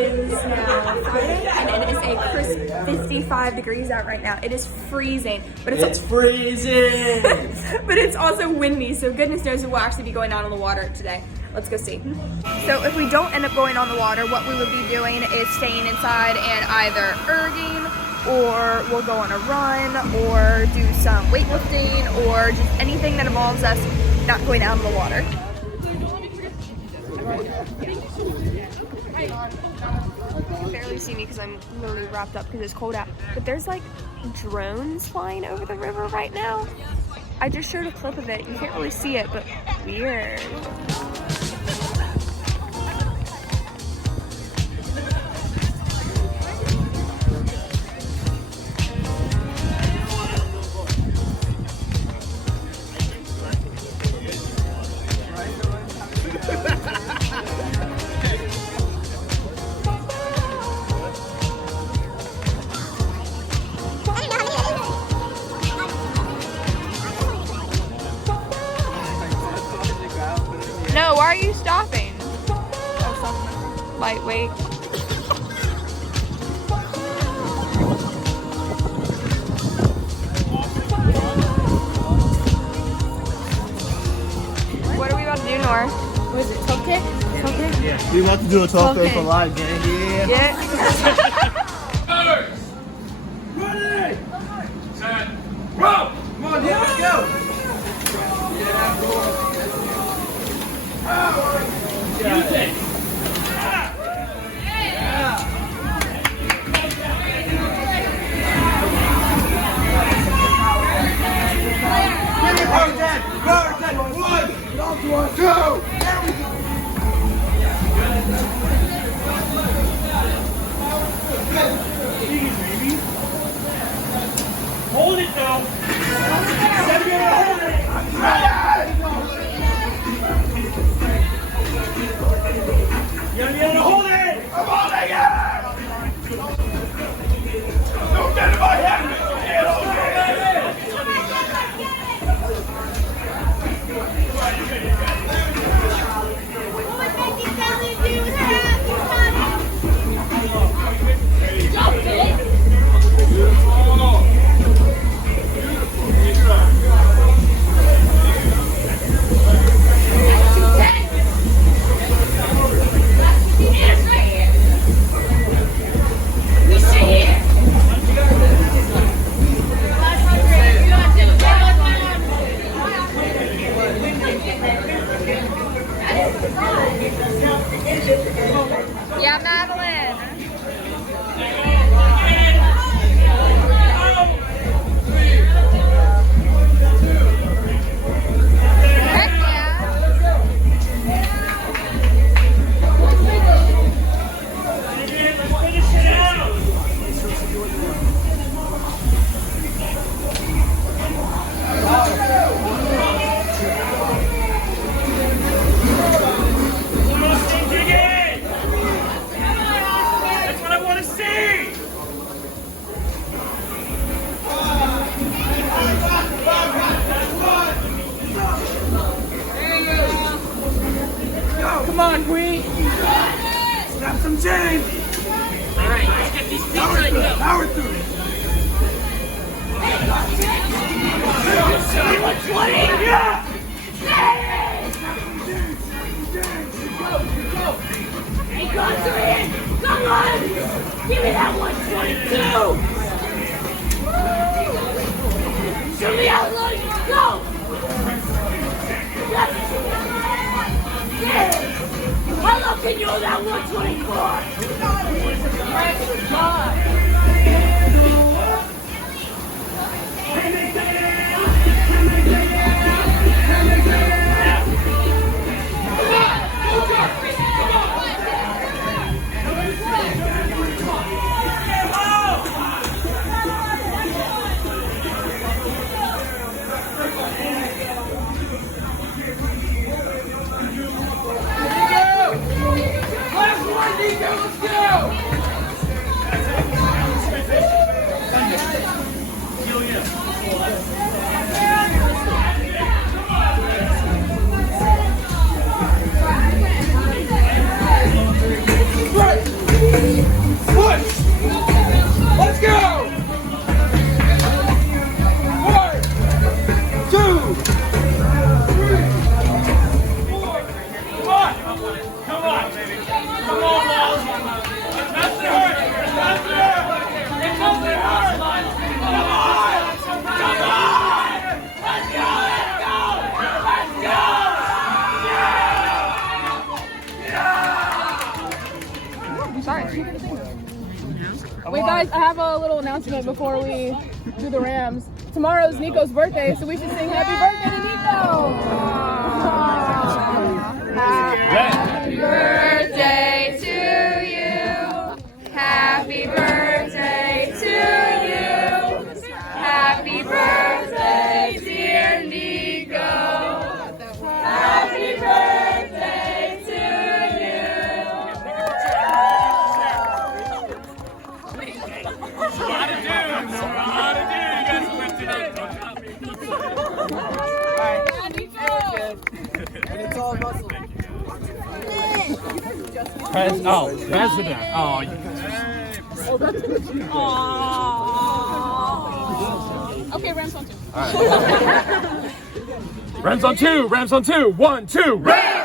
is now Friday, and it is a crisp 55 degrees out right now. It is freezing, but it's freezing. but it's also windy, so goodness knows if we'll actually be going out on the water today. Let's go see. So if we don't end up going on the water, what we would be doing is staying inside and either erging, or we'll go on a run, or do some weightlifting, or just anything that involves us not going out on the water. You can barely see me because I'm literally wrapped up because it's cold out. But there's like drones flying over the river right now. I just showed a clip of it. You can't really see it, but weird. No, why are you stopping? Oh, something lightweight. What are we about to do, Nora? What is it, 12K? 12K? Yeah. We about to do a 12K for live, gang. Yeah. Ready! Set. Roll! Come on, dude, let's go! Yeah, boy. Music! One, two! Hold it though. You're able to hold it. I'm holding it. Don't get in my hand. Yeah, Madeline. Heck yeah. Let's finish it out. That's what I want to see. Come on, Queen. Snap some change. All right, let's get these feet right now. Power through it. Yeah. Hey, Constantine! Come on! Give me that 122! Shoot me out, Lloyd! Go! Yes! Yeah! How low can you hold that 124? Press time! Push! Let's go! 1, 2, 3, 4. Come on! Come on! Come on, Miles! That's the hurt! That's the hurt! It's only hurt! Come on! Come on! Let's go! Let's go! Let's go! I'm sorry. Wait, guys, I have a little announcement before we do the Rams. Tomorrow's Nico's birthday, so we should sing happy birthday to Nico! Happy birthday to you! Happy birthday to you! Happy birthday, dear Nico! Happy birthday to you! President. Oh, Okay, Rams on two. Rams on two. Rams on two. 1, 2. Rams!